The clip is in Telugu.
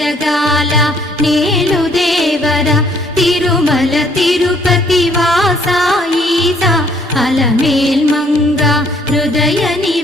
జగాల నేలు దేవర తిరుమల తిరుపతి వాస ఈస అలమేల్ మంగ హృదయ